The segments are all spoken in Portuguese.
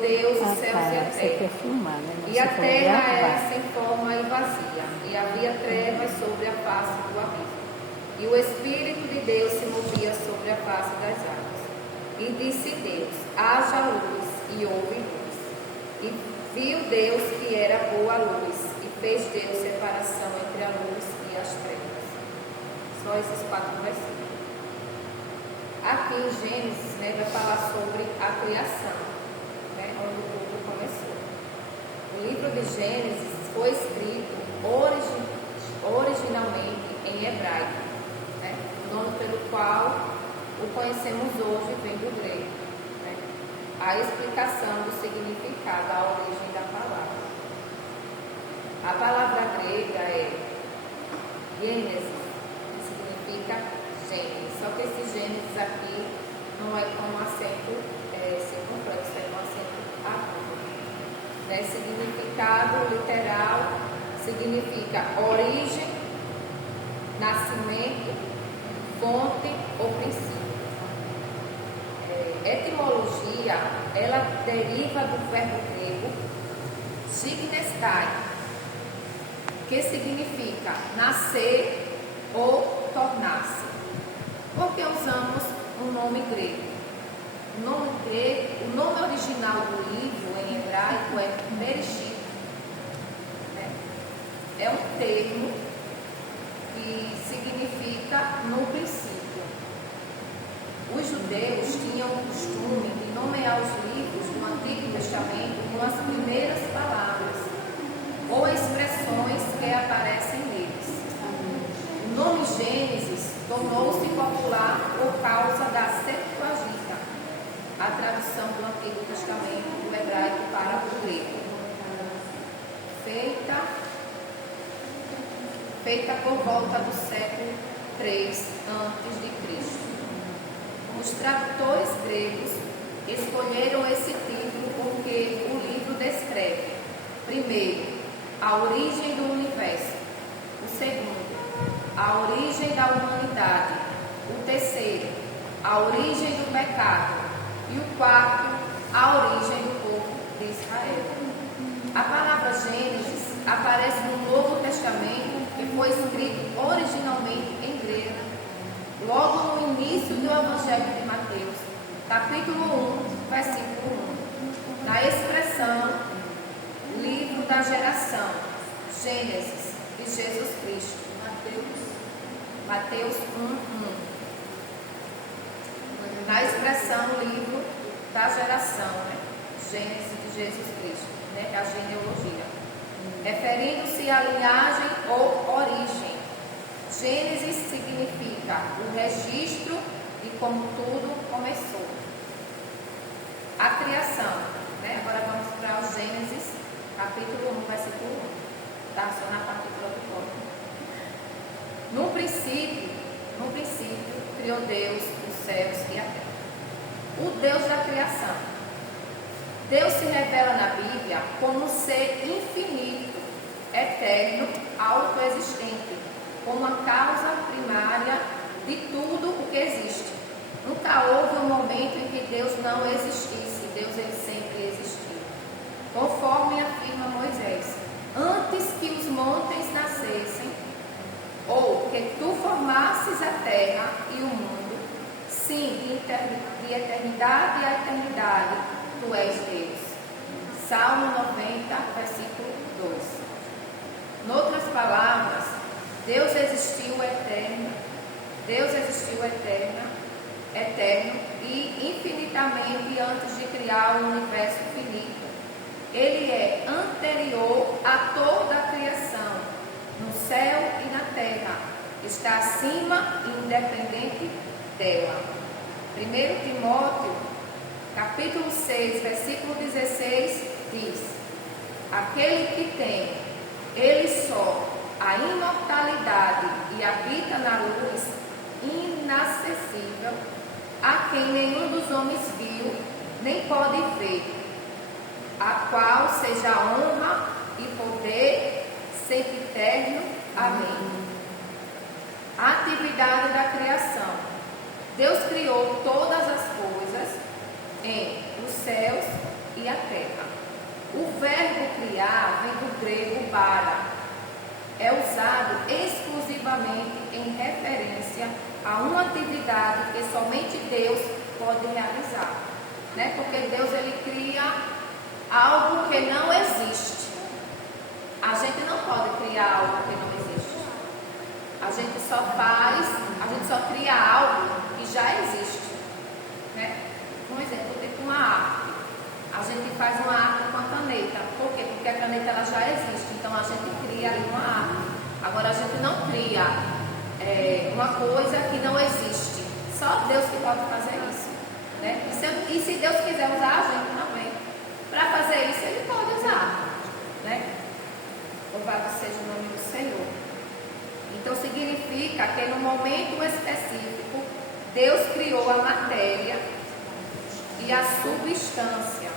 Deus os céus e a terra. E a terra era sem forma e vazia, e havia trevas sobre a face do abismo. E o Espírito de Deus se movia sobre a face das águas. E disse Deus: haja luz, e houve luz. E viu Deus que era boa a luz, e fez Deus separação entre a luz e as trevas. Só esses 4 versículos. Aqui em Gênesis, vai falar sobre a criação, onde o mundo começou. O livro de Gênesis foi escrito originalmente em hebraico, o nome pelo qual o conhecemos hoje vem do grego. A explicação do significado, a origem da palavra. A palavra grega é Gênesis, que significa Gênesis. Só que esse Gênesis aqui não é com acento circunflexo, é com acento agudo. Significado literal significa origem, nascimento, fonte ou princípio. Etimologia, ela deriva do verbo grego gignestai, que significa nascer ou tornar-se. Por que usamos um nome grego? O nome original do livro em hebraico é Bereshit. É um termo que significa no princípio. Os judeus tinham o costume de nomear os livros do Antigo Testamento com as primeiras palavras ou expressões que aparecem neles. O nome Gênesis tornou-se popular por causa da Septuaginta, a tradução do Antigo Testamento do hebraico para o grego, feita por volta do século III a.C. Os tradutores gregos escolheram esse título porque o livro descreve, primeiro, a origem do universo, o segundo, a origem da humanidade, o terceiro, a origem do pecado e o quarto, a origem do povo de Israel. A palavra Gênesis aparece no Novo Testamento, que foi escrito originalmente em grego, logo no início do Evangelho de Mateus, capítulo 1, versículo 1, na expressão livro da geração, Gênesis, de Jesus Cristo, Mateus 1, 1. Na expressão livro da geração, Gênesis de Jesus Cristo, a genealogia, referindo-se à linhagem ou origem. Gênesis significa o registro de como tudo começou. A criação, agora vamos para o Gênesis, capítulo 1, versículo 1. Está só na parte introdutória. No princípio, criou Deus os céus e a terra. O Deus da criação. Deus se revela na Bíblia como um ser infinito, eterno, autoexistente, como a causa primária de tudo o que existe. Nunca houve um momento em que Deus não existisse. Deus ele sempre existiu. Conforme afirma Moisés, antes que os montes nascessem, ou que tu formasses a terra e o mundo, sim, de eternidade a eternidade, tu és Deus. Salmo 90, versículo 2. Noutras palavras, Deus existiu eterno e infinitamente antes de criar o universo finito. Ele é anterior a toda a criação, no céu e na terra. Está acima e independente dela. 1 Timóteo, capítulo 6, versículo 16, diz: aquele que tem, ele só, a imortalidade e habita na luz inacessível, a quem nenhum dos homens viu, nem pode ver, a qual seja a honra e poder sempre eterno. Amém. A atividade da criação. Deus criou todas as coisas em os céus e a terra. O verbo criar vem do grego bara. É usado exclusivamente em referência a uma atividade que somente Deus pode realizar, né? Porque Deus, ele cria algo que não existe. A gente não pode criar algo que não existe. A gente só cria algo que já existe, né? Por exemplo, tipo uma arte. A gente faz uma arte com a caneta. Por quê? Porque a caneta ela já existe. Então a gente cria ali uma arte. Agora a gente não cria uma coisa que não existe. Só Deus que pode fazer isso, né? E se Deus quiser usar a gente também para fazer isso, Ele pode usar, né? Louvado seja o nome do Senhor. Então significa que no momento específico Deus criou a matéria e a substância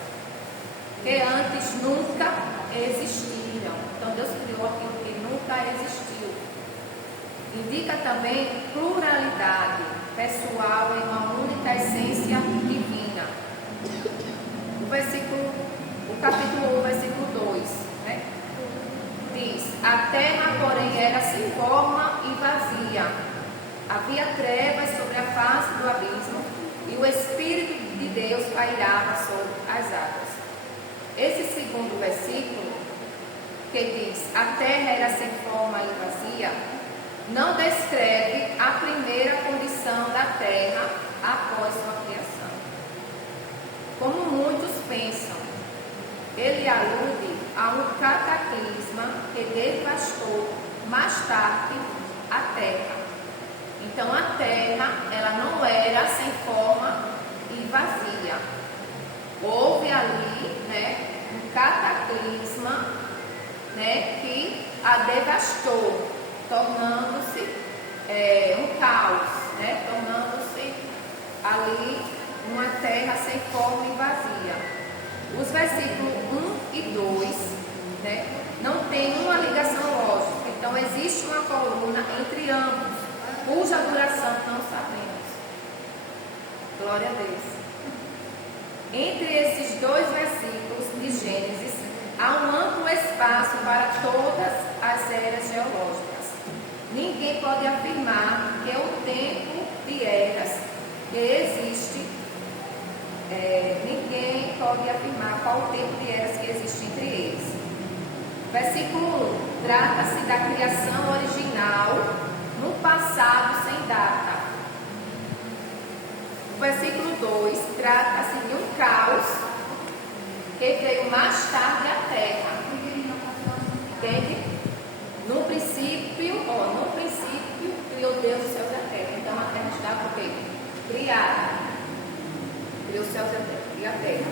que antes nunca existiram. Então Deus criou aquilo que nunca existiu. Indica também pluralidade pessoal em uma única essência divina. O capítulo 1, versículo 2, né? Diz: a terra, porém, era sem forma e vazia. Havia trevas sobre a face do abismo, e o Espírito de Deus pairava sobre as águas. Esse segundo versículo, que diz: a terra era sem forma e vazia, não descreve a primeira condição da terra após sua criação. Como muitos pensam, ele alude a um cataclisma que devastou mais tarde a terra. Então a terra, ela não era sem forma e vazia. Houve ali, né, um cataclisma, né, que a devastou, tornando-se um caos, né, tornando-se ali uma terra sem forma e vazia. Os versículos 1 e 2, né, não tem uma ligação lógica. Então existe uma coluna entre ambos, cuja duração não sabemos. Glória a Deus. Entre esses dois versículos de Gênesis, há um amplo espaço para todas as eras geológicas. Ninguém pode afirmar que o tempo de eras que existe, ninguém pode afirmar qual o tempo de eras que existe entre eles. Versículo 1, trata-se da criação original no passado sem data. O versículo 2 trata-se de um caos que veio mais tarde à terra. Entende? No princípio criou Deus os céus e a terra. Então a terra estava o quê? Criada. Criou os céus e a terra.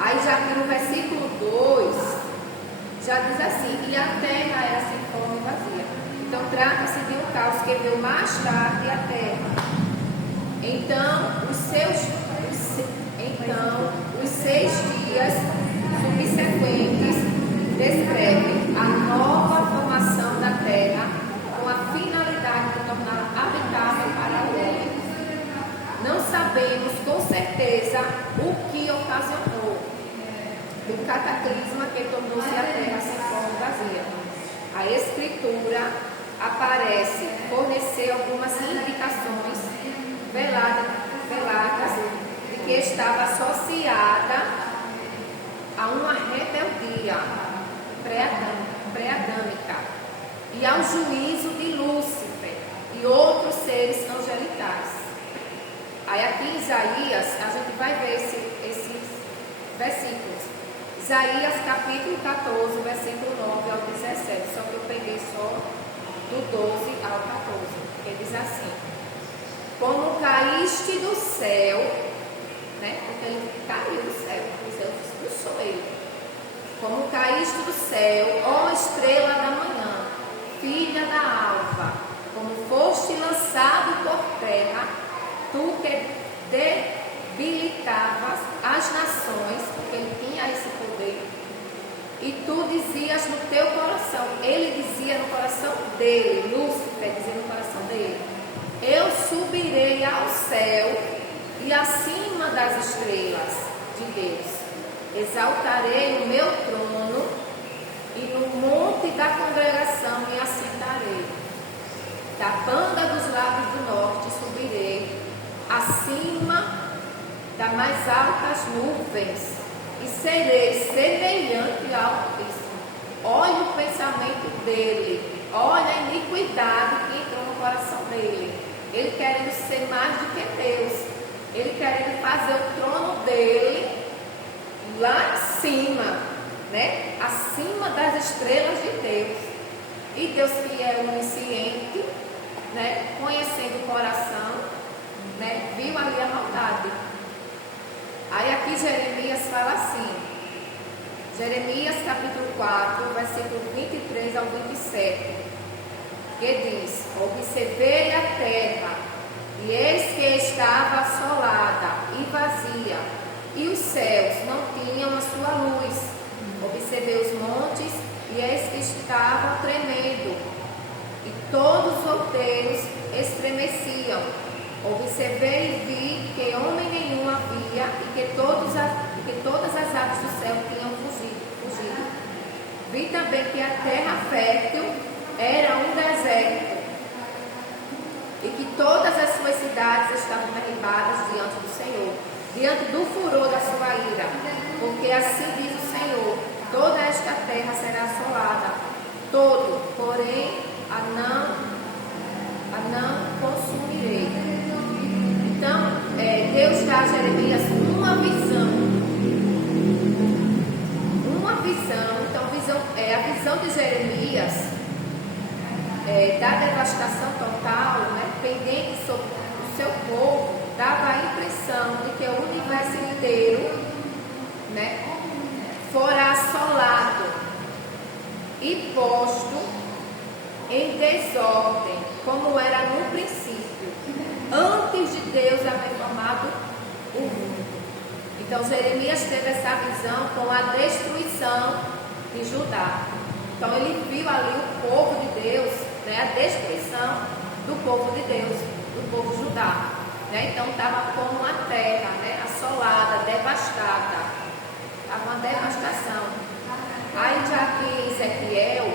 Aí já aqui no versículo 2 já diz assim: e a terra era sem forma e vazia. Então trata-se de um caos que veio mais tarde à terra. Então, os 6 dias subsequentes descrevem a nova formação da terra com a finalidade de torná-la habitável para o homem. Não sabemos com certeza o que ocasionou o cataclisma que tornou-se a terra sem forma e vazia. A Escritura aparece fornecer algumas indicações veladas de que estava associada a uma rebeldia pré-adâmica e ao juízo de Lúcifer e outros seres angelicais. Aí aqui em Isaías, a gente vai ver esses versículos. Isaías capítulo 14, versículo 9 ao 17, só que eu peguei só do 12 ao 14, que diz assim: como caíste do céu, né? Porque ele caiu do céu, Deus expulsou ele. Como caíste do céu, ó estrela da manhã, filha da alva, como foste lançado por terra, tu que debilitavas as nações, porque ele tinha esse poder, e tu dizias no teu coração, ele dizia no coração dele, Lúcifer dizia no coração dele: eu subirei ao céu e acima das estrelas de Deus. exaltarei o meu trono e no monte da congregação me assentarei. Da banda dos lábios do norte subirei, acima das mais altas nuvens, e serei semelhante ao Altíssimo. Olha o pensamento dele, olha a iniquidade que entrou no coração dele. Ele querendo ser mais do que Deus, ele querendo fazer o trono dele lá em cima, né? Acima das estrelas de Deus. E Deus, que é onisciente, né? Conhecendo o coração, né? Viu ali a maldade. Aí aqui Jeremias fala assim, Jeremias capítulo 4, versículo 23 ao 27, que diz: observei a terra, e eis que estava assolada e vazia, e os céus não tinham a sua luz. Observei os montes, e eis que estavam tremendo, e todos os outeiros estremeciam. Observei e vi que homem nenhum havia, e que todas as aves do céu tinham fugido. Vi também que a terra fértil era um deserto, e que todas as suas cidades estavam derribadas diante do Senhor, diante do furor da sua ira. Porque assim diz o Senhor: toda esta terra será assolada, porém a não consumirei. Então, Deus dá a Jeremias uma visão. Então, a visão de Jeremias da devastação total, né, pendente sobre o seu povo, dava a impressão de que o universo inteiro, né, fora assolado e posto em desordem, como era no princípio, antes de Deus haver formado o mundo. Então Jeremias teve essa visão com a destruição de Judá. Então ele viu ali o povo de Deus, né, a destruição do povo de Deus, do povo Judá. Né? Então estava como uma terra, né, assolada, devastada. Estava uma devastação. Aí já aqui Ezequiel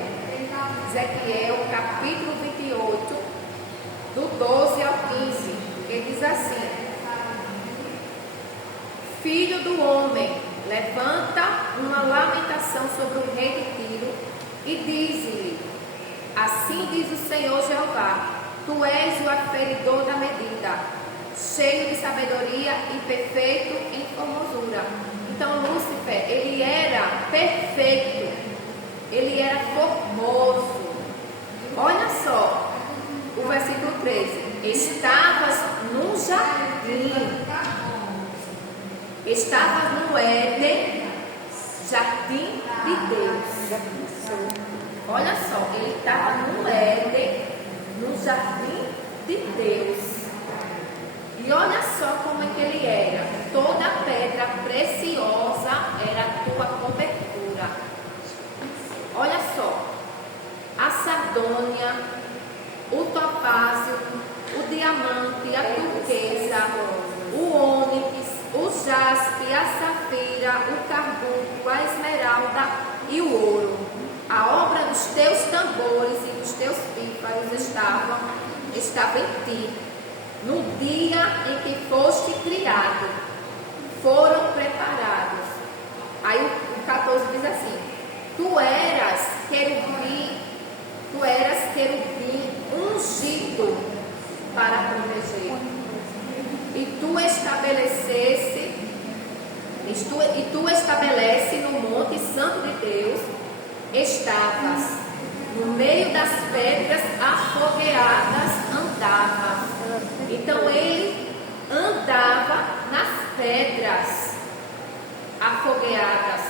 capítulo 28, do 12 ao 15, ele diz assim: filho do homem, levanta uma lamentação sobre o rei de Tiro e diz-lhe: assim diz o Senhor Jeová, tu és o aferidor da medida, cheio de sabedoria e perfeito em formosura. Então Lúcifer, ele era perfeito, ele era formoso. Olha só, o versículo 13: estavas no jardim, estavas no Éden, jardim de Deus. Olha só, ele estava no Éden, no jardim de Deus. E olha só como é que ele era. Toda pedra preciosa era a tua cobertura. Olha só, a sardônia, o topázio, o diamante, a turquesa, o ônix, o jaspe, a safira, o carbunco, a esmeralda e o ouro. A obra dos teus tambores e dos teus pífaros estava em ti. No dia em que foste criado, foram preparados. Aí o 14 diz assim: tu eras querubim ungido para proteger. E tu estabelece no monte santo de Deus, estavas no meio das pedras afogueadas, andava. Então ele andava nas pedras afogueadas.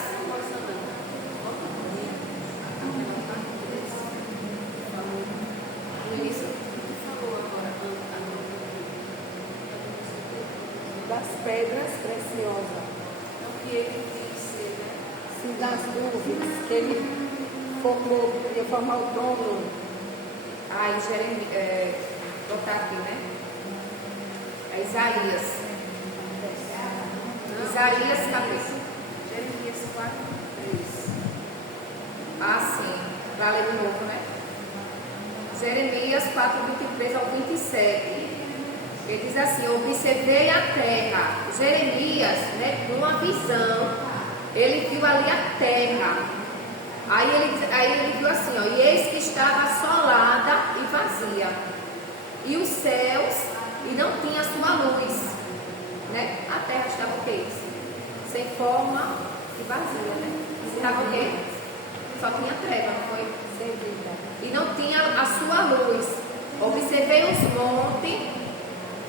Isso que falou agora. Das pedras preciosas. O que ele disse, né? Sim, das dúvidas que ele formou, ia formar o trono. Aí Jeremias, botar aqui, né? É Isaías capítulo. Assim, vai ler de novo, né? Jeremias 4, 23 ao 27. Ele diz assim: observei a terra. Jeremias, né, numa visão, ele viu ali a terra. Aí ele viu assim, ó, e eis que estava assolada e vazia. E os céus, e não tinha sua luz. Né? A terra estava o quê? Sem forma e vazia, né? Estava o quê? Só tinha treva, não foi? E não tinha a sua luz. Observei os montes,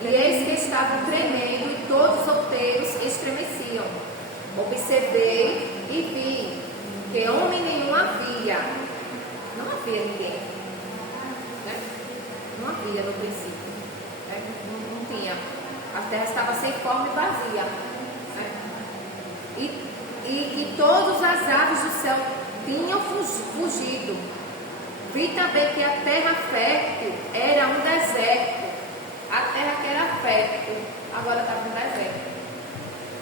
e eis que estavam tremendo, e todos os outeiros estremeciam. Observei e vi que homem nenhum havia. Não havia ninguém. Né? Não havia no princípio. Né? Não tinha. A terra estava sem forma e vazia. Né? E todas as aves do céu tinham fugido. Vi também que a terra fértil era um deserto. A terra que era fértil, agora estava um deserto.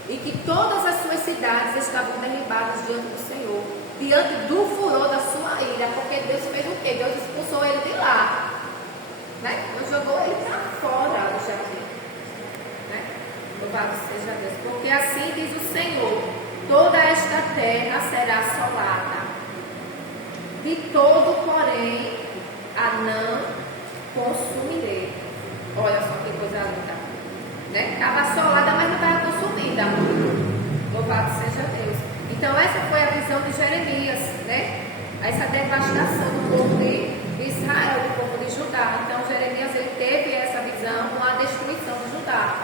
E que todas as suas cidades estavam derribadas diante do Senhor, diante do furor da sua ira, porque Deus fez o quê? Deus expulsou ele de lá. Né? Deus jogou ele para fora do jardim. Né? Louvado seja Deus. Porque assim diz o Senhor: toda esta terra será assolada. De todo, porém, a não consumirei. Olha só que coisa linda. Né? Estava assolada, mas não estava consumida. Louvado seja Deus. Então essa foi a visão de Jeremias, né? Essa devastação do povo de Israel, do povo de Judá. Então Jeremias, ele teve essa visão com a destruição de Judá,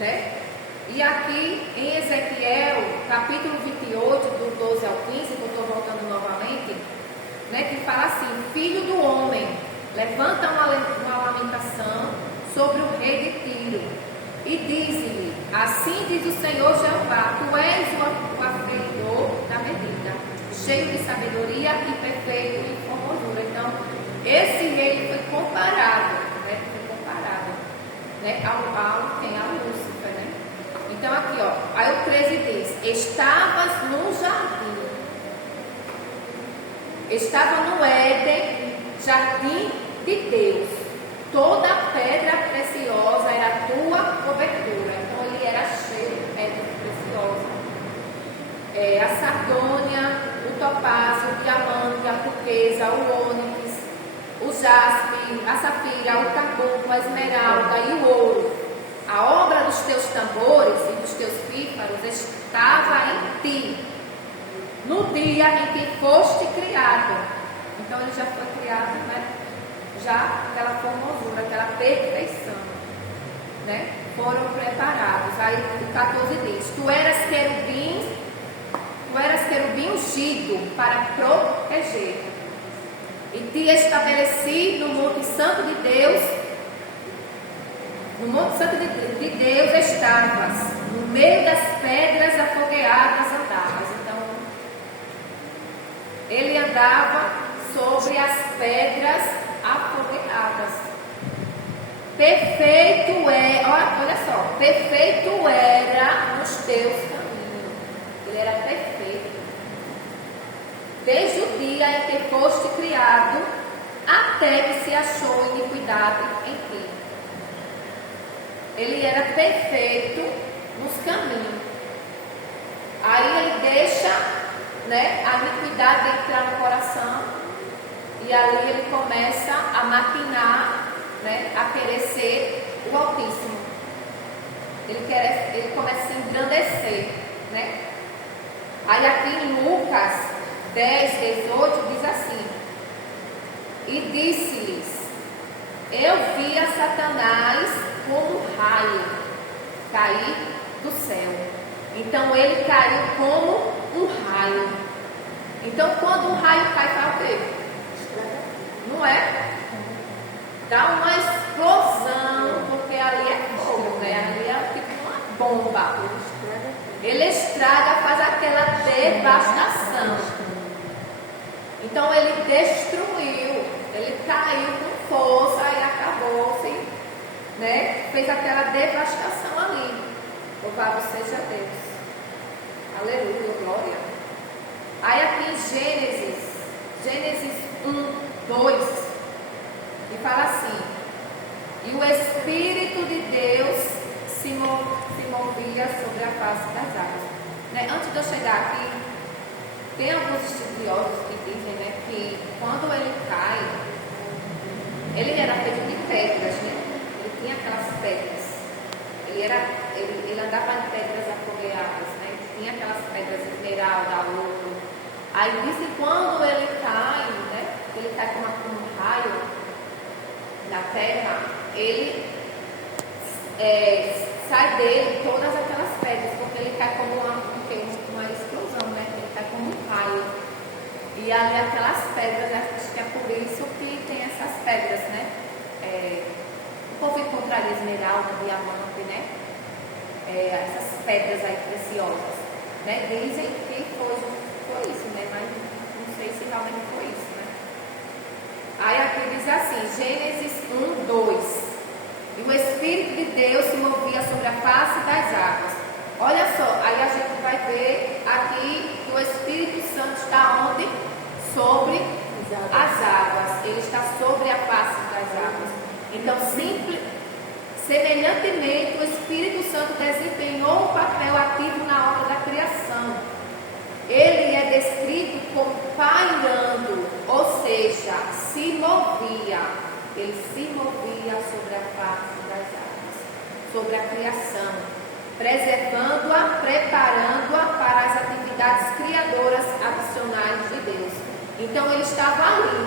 né? E aqui em Ezequiel, capítulo 28, do 12 ao 15, que eu estou voltando novamente, né, que fala assim: filho do homem, levanta uma lamentação sobre o rei de Tiro, e diz-lhe: assim diz o Senhor Jeová, tu és o aferidor da medida, cheio de sabedoria e perfeito em formosura. Então, esse rei foi comparado, né, ao Lúcifer, né? Então aqui, ó, aí o 13 diz: estavas no jardim, estava no Éden, jardim de Deus, toda pedra preciosa era a tua cobertura. Então ele era cheio de pedra preciosa, a sardônia, o topázio, o diamante, a turquesa, o ônix, o jaspe, a safira, o carbunco, a esmeralda e o ouro. A obra dos teus tambores e dos teus pífaros estava em ti, no dia em que foste criado. Então ele já foi criado, né? Já aquela formosura, aquela perfeição, né? Foram preparados. Aí o 14 diz: tu eras querubim ungido para proteger, e te estabeleci no Monte Santo de Deus. No Monte Santo de Deus estavas, no meio das pedras afogueadas andavas. Então, ele andava sobre as pedras afogueadas. Perfeito olha só, perfeito era nos teus caminhos. Ele era perfeito. Desde o dia em que foste criado, até que se achou iniquidade em ti. Ele era perfeito nos caminhos. Aí ele deixa, né, a iniquidade entrar no coração, e ali ele começa a maquinar, né, a querer ser o Altíssimo. Ele começa a se engrandecer, né? Aí aqui em Lucas 10, 18 diz assim: e disse-lhes: eu vi a Satanás como um raio cair do céu. Então ele caiu como um raio. Então quando um raio cai, faz o quê? Não é? Dá uma explosão, porque ali é fogo, né? Ali é tipo uma bomba. Ele estraga, faz aquela devastação. Então ele destruiu, ele caiu com força e acabou-se, né? Fez aquela devastação ali. Louvado seja Deus. Aleluia, glória. Aí aqui em Gênesis 1, 2, e fala assim: e o Espírito de Deus se movia sobre a face das águas. Né? Antes de eu chegar aqui, tem alguns estudiosos que dizem, né, que quando ele cai, ele era feito de pedras, né? Ele tinha aquelas pedras. Ele andava em pedras afogueadas, né? Tinha aquelas pedras esmeralda, ouro. Aí dizem que quando ele cai, né? Ele cai como um raio na terra, ele sai dele todas aquelas pedras, porque ele cai como uma explosão, né? Ele cai como um raio. E ali aquelas pedras, acho que é por isso que tem essas pedras, né? O povo encontraria esmeralda, diamante, né? Essas pedras aí preciosas, né? Dizem que foi isso, né? Mas não sei se realmente foi isso, né? Aí aqui diz assim, Gênesis 1, 2. E o Espírito de Deus se movia sobre a face das águas. Olha só, aí a gente vai ver aqui que o Espírito Santo está onde? Sobre as águas. Ele está sobre a face das águas. Então, semelhantemente, o Espírito Santo desempenhou um papel ativo na obra da criação. Ele é descrito como pairando, ou seja, se movia. Ele se movia sobre a face das águas, sobre a criação, preservando-a, preparando-a para as atividades criadoras adicionais de Deus. Então ele estava ali,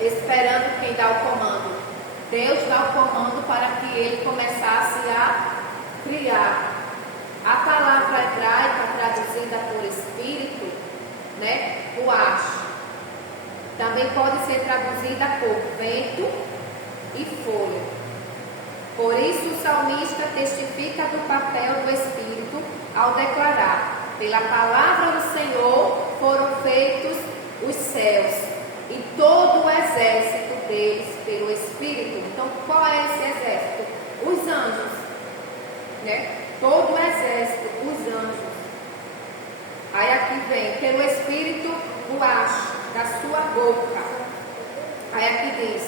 esperando quem dá o comando. Deus dá o comando para que ele começasse a criar. A palavra hebraica traduzida por Espírito, né, ruach, também pode ser traduzida por vento e folha. Por isso o salmista testifica do papel do Espírito ao declarar: pela palavra do Senhor foram feitos os céus e todo o exército deles pelo Espírito. Então qual é esse exército? Os anjos, né? Todo o exército, os anjos. Aí aqui vem, pelo Espírito ruach, da sua boca. Aí aqui diz,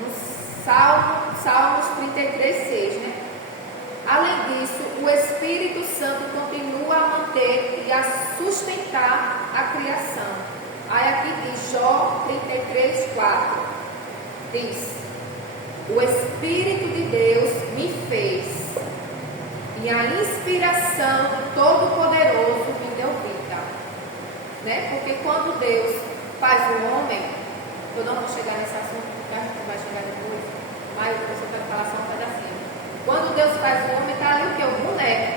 no Salmos 33:6, né? Além disso, o Espírito Santo continua a manter e a sustentar a criação. Aí aqui diz, Jó 33:4, diz: o Espírito de Deus me fez, e a inspiração do Todo-Poderoso me deu vida. Né? Porque quando Deus faz o homem, eu não vou chegar nesse assunto, porque a gente vai chegar depois, mas eu só quero falar só um pedacinho. Quando Deus faz o homem, está ali o que? O boneco.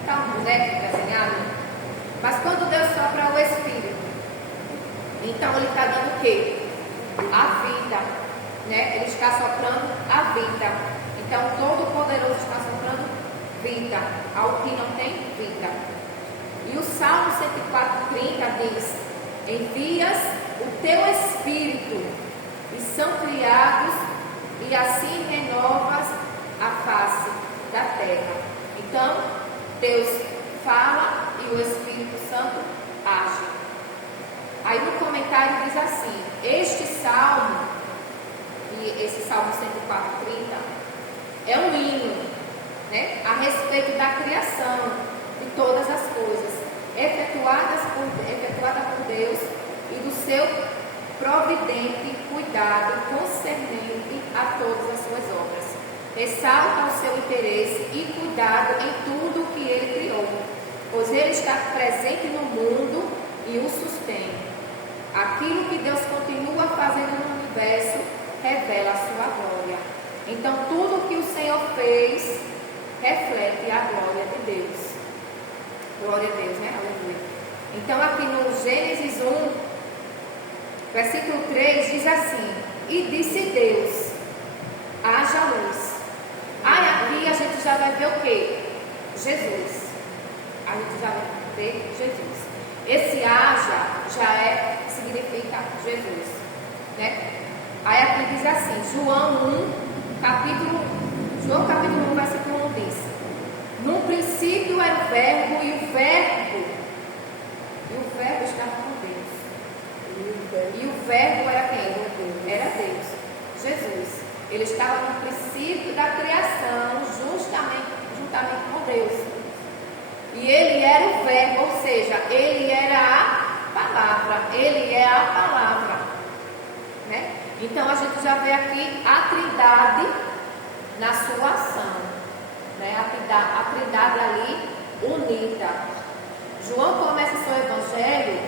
Está um boneco desenhado. Mas quando Deus sopra o Espírito, então ele está dando o quê? A vida. Né? Ele está soprando a vida. Então Todo-Poderoso está soprando vida ao que não tem vida. E o Salmo 104:30 diz: envias o teu Espírito e são criados, e assim renovas a face da terra. Então, Deus fala e o Espírito Santo age. Aí no comentário diz assim: este salmo, e esse Salmo 104:30, é um hino, né, a respeito da criação de todas as coisas, efetuada por Deus e do seu providente cuidado concernente a todas as suas obras. Ressalta o seu interesse e cuidado em tudo o que ele criou, pois ele está presente no mundo e o sustém. Aquilo que Deus continua fazendo no universo revela a sua glória. Então tudo que o Senhor fez reflete a glória de Deus. Glória a Deus, né? Aleluia. Então aqui no Gênesis 1, versículo 3, diz assim: e disse Deus, haja luz. Aí aqui a gente já vai ver o quê? Jesus. A gente já vai ver Jesus. Esse haja já significa Jesus, né? Aí aqui diz assim, João capítulo 1, versículo 1 diz: no princípio era o verbo, e o verbo E o Verbo estava com Deus. E o Verbo era quem? Era Deus. Jesus. Ele estava no princípio da criação, juntamente com Deus. E ele era o Verbo, ou seja, ele era a palavra. Ele é a palavra. Né? Então a gente já vê aqui a Trindade na sua ação. Né? A Trindade ali unida. João começa seu evangelho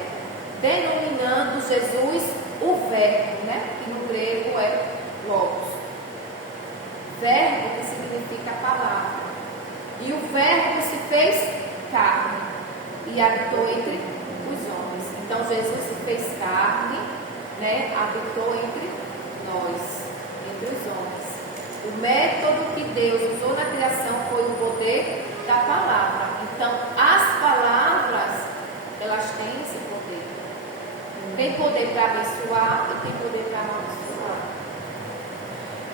denominando Jesus o Verbo, né? Que no grego é Logos. Verbo que significa palavra. E o Verbo se fez carne e habitou entre os homens. Então Jesus se fez carne, né? Habitou entre nós, entre os homens. O método que Deus usou na criação foi o poder da palavra. Então as palavras, elas têm esse poder. Tem poder para abençoar e tem poder para amaldiçoar.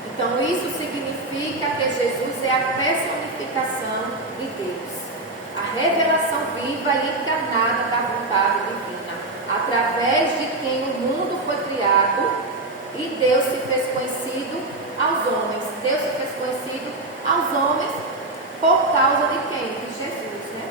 Então isso significa que Jesus é a personificação de Deus, a revelação viva e encarnada da vontade divina, através de quem o mundo foi criado e Deus se fez conhecido aos homens. Deus se fez conhecido aos homens por causa de quem? De Jesus, né?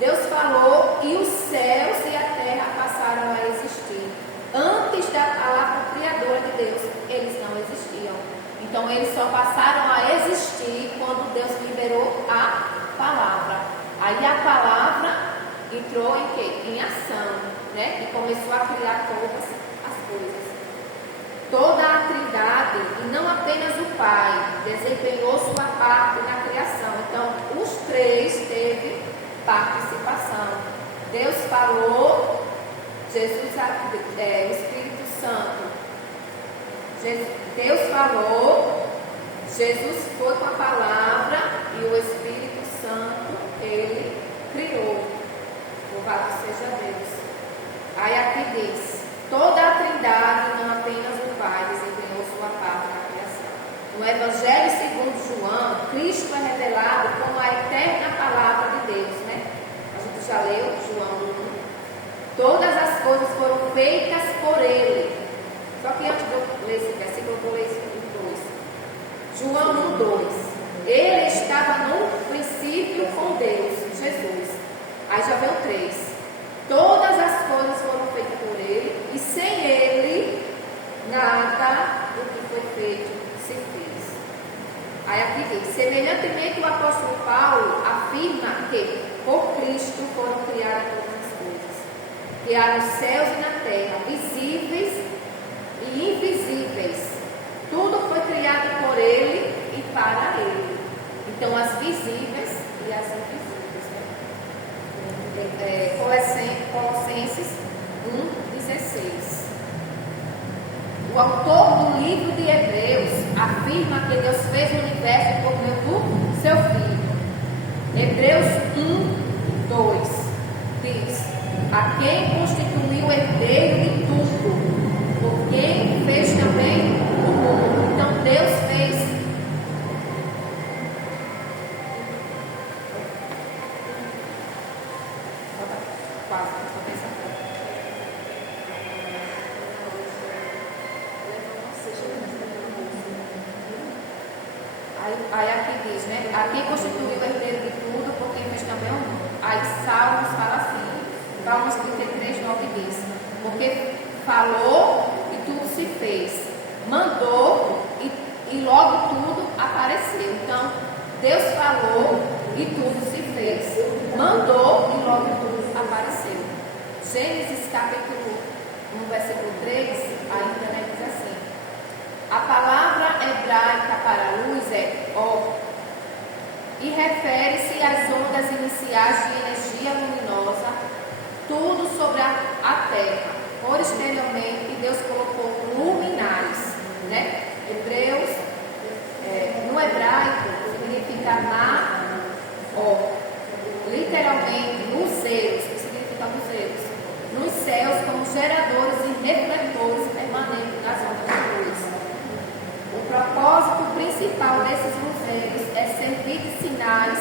Deus falou e os céus e a terra passaram a existir. Antes da palavra criadora de Deus, eles não existiam. Então, eles só passaram a existir quando Deus liberou a palavra. Aí a palavra entrou em quê? Em ação, né? E começou a criar todas as coisas. Toda a Trindade, e não apenas o Pai, desempenhou sua parte na criação. Então, os três teve participação. Deus falou, Jesus, o Espírito Santo. Deus falou, Jesus foi com a palavra e o Espírito Santo, ele criou. Louvado seja Deus. Aí aqui diz, toda a Trindade, não apenas o Pai, desempenhou sua parte na criação. No Evangelho segundo João, Cristo é revelado como a eterna palavra de Deus, né? A gente já leu João 1. Todas as coisas foram feitas por ele. Só que antes de eu ler esse versículo, eu vou ler esse 2. João 1:2. Ele estava no princípio com Deus, Jesus. Aí já veio 3. Todas as coisas foram feitas por ele, e sem ele, nada do que foi feito se fez. Aí aqui diz, semelhantemente o apóstolo Paulo afirma que por Cristo foram criadas todas as coisas, que há nos céus e na terra, visíveis e invisíveis. Tudo foi criado por ele e para ele. Então as visíveis e as invisíveis, né? Colossenses 1:16. O autor do livro de Hebreus afirma que Deus fez o universo por meio do seu Filho. Hebreus 1:2 diz, a quem constituiu herdeiro de tudo, por quem fez também o mundo. Então Deus fez. Aí aqui diz, né? Aqui constituiu o herdeiro de tudo, por quem fez também o mundo. Aí Salmos fala assim, Salmos 33:9 diz, porque falou e tudo se fez, mandou e logo tudo apareceu. Então, Deus falou e tudo se fez, mandou e logo tudo apareceu. Gênesis capítulo 1, versículo 3, ainda, né, diz assim, a palavra hebraica para luz é ó, e refere-se às ondas iniciais de energia luminosa, tudo sobre a terra. Posteriormente, Deus colocou luminares, né? Hebreus, no hebraico, significa ó, literalmente, luzeiros, que significa luzeiros, nos céus como geradores e refletores permanentes das ondas de luz. O propósito principal desses luzeiros é servir de sinais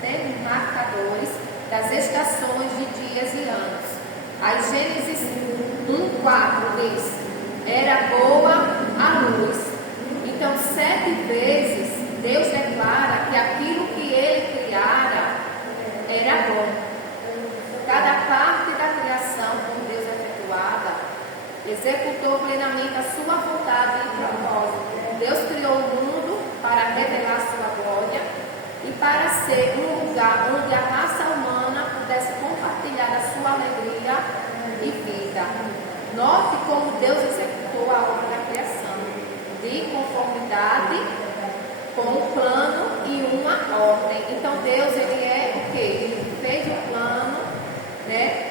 demarcadores das estações de dias e anos. Aí Gênesis 1:4 diz: era boa a luz. Então 7 vezes Deus declara que aquilo que Ele criara era bom. Cada parte da criação por Deus efetuada executou plenamente a sua vontade e propósito. Deus criou o mundo para revelar sua glória e para ser um lugar onde a raça humana pudesse compartilhar a sua alegria e vida. Note como Deus executou a obra da criação, de conformidade com um plano e uma ordem. Então Deus, Ele é o quê? Ele fez o plano, né?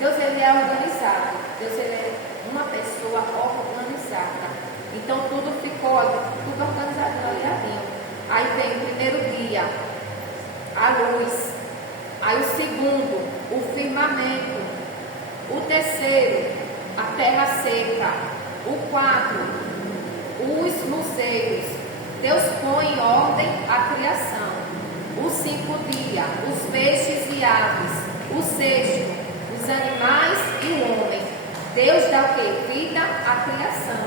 Deus, Ele é organizado. Deus, Ele é uma pessoa organizada. Então tudo ficou tudo organizado ali. Aí vem o primeiro dia, a luz. Aí o segundo, o firmamento. O terceiro, a terra seca. O 4, os luzeiros. Deus põe em ordem a criação. O 5 dia, os peixes e aves. O 6, os animais e o homem. Deus dá o quê? Vida à criação.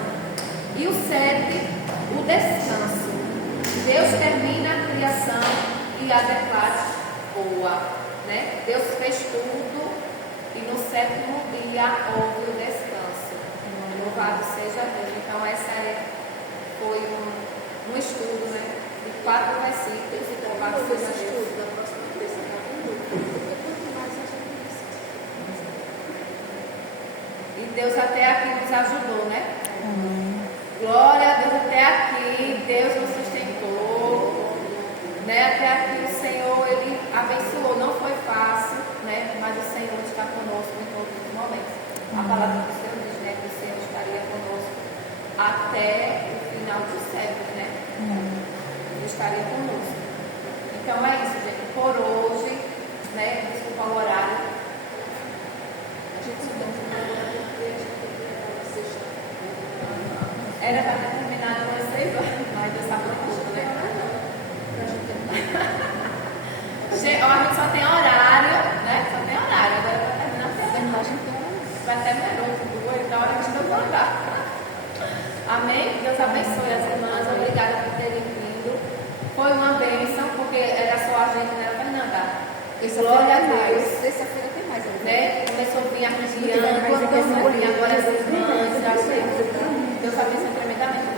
E o 7, o descanso. Deus termina a criação e a declara boa, né? Deus fez tudo e no 7º dia houve o descanso. Louvado seja Deus. Então essa foi um estudo, né? De 4 versículos. Louvado seja Deus. E Deus até aqui nos ajudou, né? Glória a Deus, até aqui Deus nos sustentou, né? Até aqui o Senhor, Ele abençoou. Não foi fácil, né? Mas o Senhor está conosco em todos os momentos. A palavra do Senhor diz, né? Que o Senhor estaria conosco até o final dos séculos, né? Ele estaria conosco. Então é isso, gente. Por hoje, né? Desculpa o horário. A gente se era para ter terminado umas 6 horas, mas Deus está proposto, né? A gente só tem horário, né? Só tem horário, agora vai terminar até vai até meia-noite, 2, da hora que Deus mandar. Amém? Deus abençoe as irmãs, obrigada por terem vindo. Foi uma bênção, porque era só a gente, né, Fernanda? Glória a Deus. Sexta-feira tem mais, né? Começou a vir a Cristiane, agora as irmãs, Deus abençoe tremendamente.